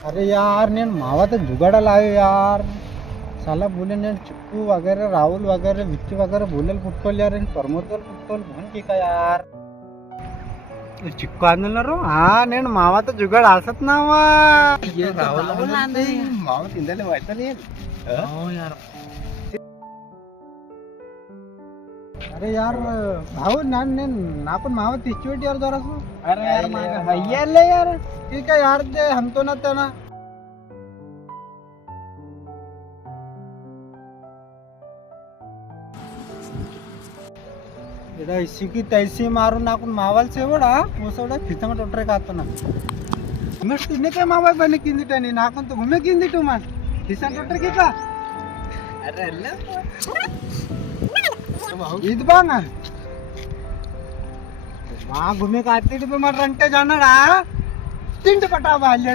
अरे यार నేను మావతో जुगाड़ा यार साला बोले ने चिक्कू वगैरह राहुल वगैरह विक्की वगैरह बोलेल फुटबॉल यार प्रमोदल फुटबॉल म्हणून की का यार चिक्कू आणलं हा నేను మావతో जुगाड़ आलसत ना वा ये राहुल माव तिंदाले व्हायचं नाही हो यार अरे यार भाऊ आपण माव तिचवेट यार जरा अरे यार मागे भैयाले यार ठीक आहे यार ते हमतो ना त्यांना इसी की तैसी मारून आपण मावाल सेवडा मोसवडा खिचंग टोटरे खातो ना मस्त तिने काय मावा बने किंदी टनी नाकून तो घुमे किंदी टू मान खिचंग टोटरे की का अरे ईद बांग वहाँ घूमे का आती पे मर रंटे जाना रहा तिंड पटा बाल